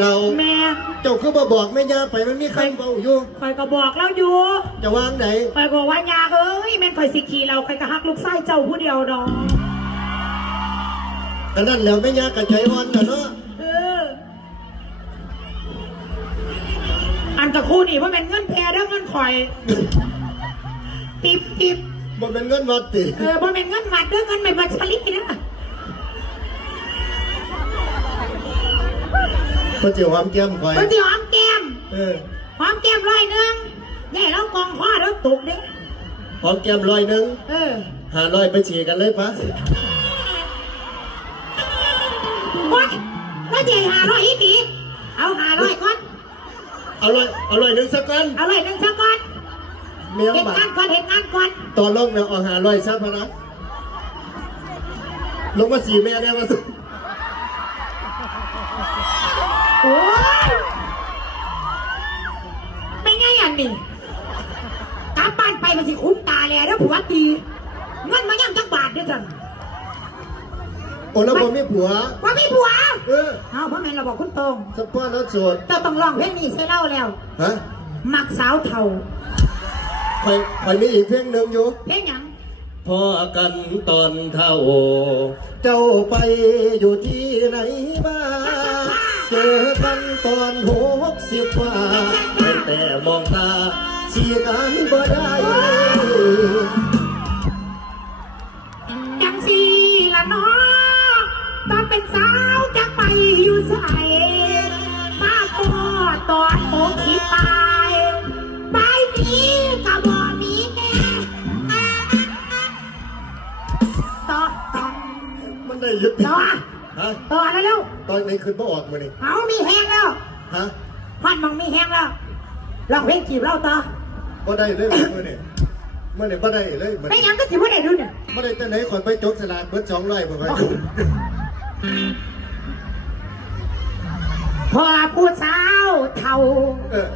เราแม่เจ้าคือบ่บอกแม่ย่าไปมันมีใครเบาอยู่คอยก็บอกแล้วอยู่จะวางไหนคอยก็ว่ายาเอ้ยแม่นคอยสิขี่เราคอยก็ฮักลูกไส้เจ้าผู้เดียวดอกกันนั่นแล้วแม่ย่ากับใจอ่อนนะเนาะเอออันกับคู่นี่ว่าเป็นเงินแพรเด้อเงินคอยติบติบบ่เป็นเงินวัดติเออว่าเป็นเงินมัดเด้อเงินไม่บัตรชลินะ พระเจ้าความแก้มคอยเพิ่นสิหอมแก้มเออหอมแก้มร้อยหนึงใหญ่แล้วกองข้อแล้วตกเด้หอมแก้มร้อยหนึงเออหาร้อยไปฉี่กันเลยปะโอ๊ยแล้วใหญ่หาร้อยอีกทีเอาหาร้อยก่อนเอาร้อยเอาร้อยหนึงสักกันเอาร้อยหนึ่งซะก่อนเมียเห็นบาทงานก่อนเห็นงานก่อนตอนลงเนี่ยเอาหาร้อยซะพะนะลงมาสี่แม่ได้มาสุด โอ้ยไม่ไงอันนี้กลับบ้านไปมันสิคุ้มตาแล้วแล้วผัวตีเงินมายังจักบาทเด้อจันโอ้แล้วผมมีผัว ว่ามีผัว เออเอาพ่อแม่เราบอกคุณตรงสปอร์ตแล้วโสดเจ้าต้องร้องเพลงนี้ใส่เล่าแล้ว ฮะมักสาวเท่าคอยคอยมีอีกเพลงหนึ่งอยู่เพลงหยัง พอกันตอนเท่า เจ้าไปอยู่ที่ไหนบ้างเจอกันตอนหกสิบกว่าแต่มองตาสีกันบ่ได้ ได้ยึดต่อฮะต่อแล้วเร็วตอนนี้คืนบ่ออกมานี่เอามีแห้งแล้วฮะพันมังมีแห้งแล้วลองเพลงจีบเราต่อบ่ได้เลยเมื่อนี่เมื่อนี่บ่ได้เลยเมื่อไม่นี่ยังก็จีบว่าได้ดูเนี่ยบ่ได้แต่ไหนคอยไปจกสลากเบิดสองร้อยบ่ไปพอผู้สาวเท่าเออ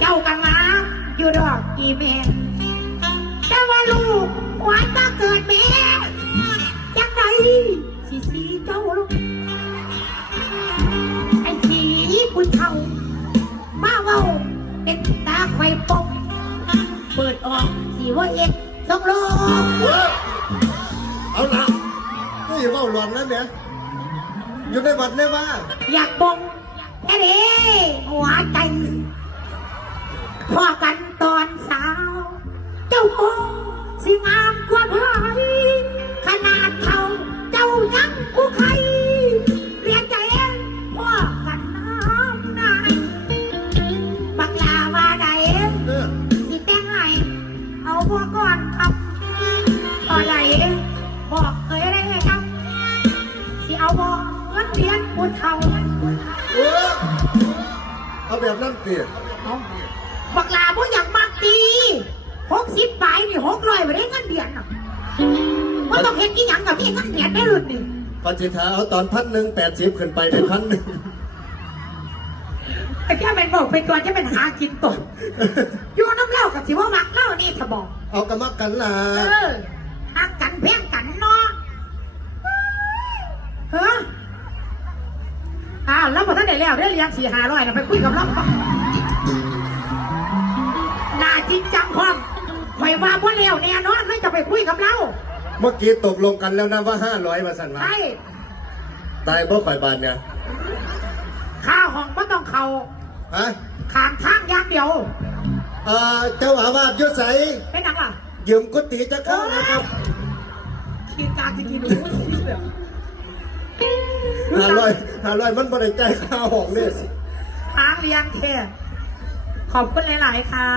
เจ้ากังงามอยู่ดอกกี่แม่แต่ว่าลูกหวานตาเกิดแม่ยังไง ไข่ปกเปิดออกสีว่าเอ็ดต้องโลกเออเอาละนี่เว้าหลอนแล้วเนี่ยอยู่ในวัดในว่าอยากบงแค่เด้หัวใจพอกันตอนสาว เจ้าคงสิงาม อนไหนบอกเคยได้ครับสิเอาบอเงินเรียนผู้เท่าเออเอาแบบนั้นสิเอาบักลาบ่อยากมากตีหกสิบใบนี่หกร้อยไปได้เงินเดือนน่ะว่าต้องเห็นกี่หยังกับพี่เงินเดือนได้รุ่นนี่ปัจจิทาเอาตอนพันหนึ่งแปดสิบขึ้นไปได้พันหนึ่งไอ้แค่เป็นบอกเป็นตัวจะเป็นหากินตนอยู่น้ำเหล้ากับสิว่ามักเหล้านี่ถ้าบอกเอากระมักกันล่ะ พอท่านได้แล้วได้เลี้ยงสี่ห้าร้อยนะไปคุยกับเราหน้าจริงจังพร้อมคอยว่าพ่อแล้วแน่นอนไม่จะไปคุยกับเรา เมื่อกี้ตกลงกันแล้วนะว่าห้าร้อยมาสั่นมาใช่ตายเพราะฝ่ายบานเนี่ยค่าห้องก็ต้องเขาฮะขางทางอย่างเดียว เอ่อเจ้าอาวาสยศใสเป็นหนังล่ะยืมกุฏิจะเข้านะครับกินการจะกินรู้แบบ หาลอยหาลอยมันบริใจายค่าห้องเนี่ยทางเรียงเทขอบคุณหลาย ๆ ค่ะ